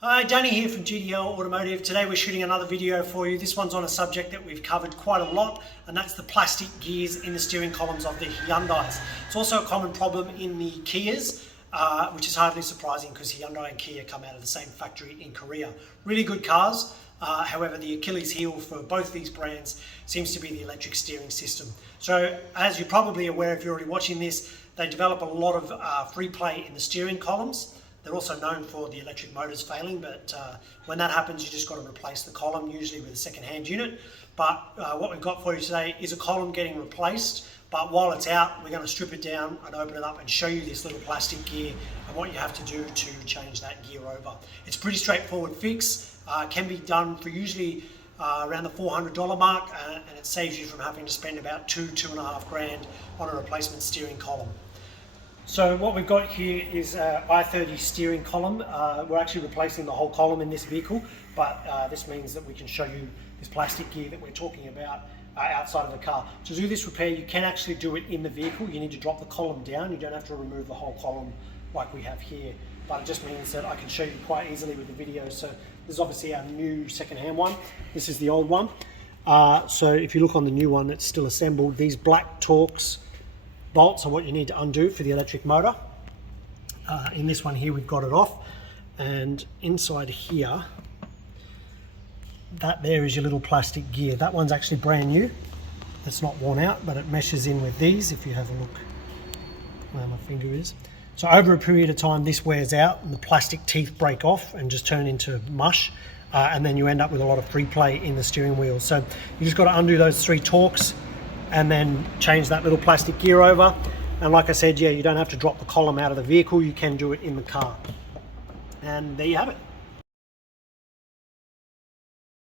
Hi, Danny here from GDL Automotive. Today we're shooting another video for you. This one's on a subject that we've covered quite a lot, and that's the plastic gears in the steering columns of the Hyundais. It's also a common problem in the Kias, which is hardly surprising because Hyundai and Kia come out of the same factory in Korea. Really good cars. However, the Achilles heel for both these brands seems to be the electric steering system. So as you're probably aware if you're already watching this, they develop a lot of free play in the steering columns. They're also known for the electric motors failing, but when that happens, you just got to replace the column, usually with a second-hand unit. But what we've got for you today is a column getting replaced, but while it's out, we're going to strip it down and open it up and show you this little plastic gear and what you have to do to change that gear over. It's a pretty straightforward fix. Can be done for usually around the $400 mark, and it saves you from having to spend about $2.5 grand on a replacement steering column. So what we've got here is an I30 steering column. We're actually replacing the whole column in this vehicle, but this means that we can show you this plastic gear that we're talking about outside of the car. To do this repair, you can actually do it in the vehicle. You need to drop the column down. You don't have to remove the whole column like we have here, but it just means that I can show you quite easily with the video. So this is obviously our new second-hand one. This is the old one. So if you look on the new one that's still assembled, these black Torx bolts are what you need to undo for the electric motor. In this one here, we've got it off, and inside here, that there is your little plastic gear. That one's actually brand new. It's not worn out, but it meshes in with these. If you have a look where my finger is. So over a period of time, this wears out and the plastic teeth break off and just turn into mush. And then you end up with a lot of free play in the steering wheel. So you just got to undo those 3 Torx and then change that little plastic gear over. And like I said, yeah, you don't have to drop the column out of the vehicle. You can do it in the car. And there you have it.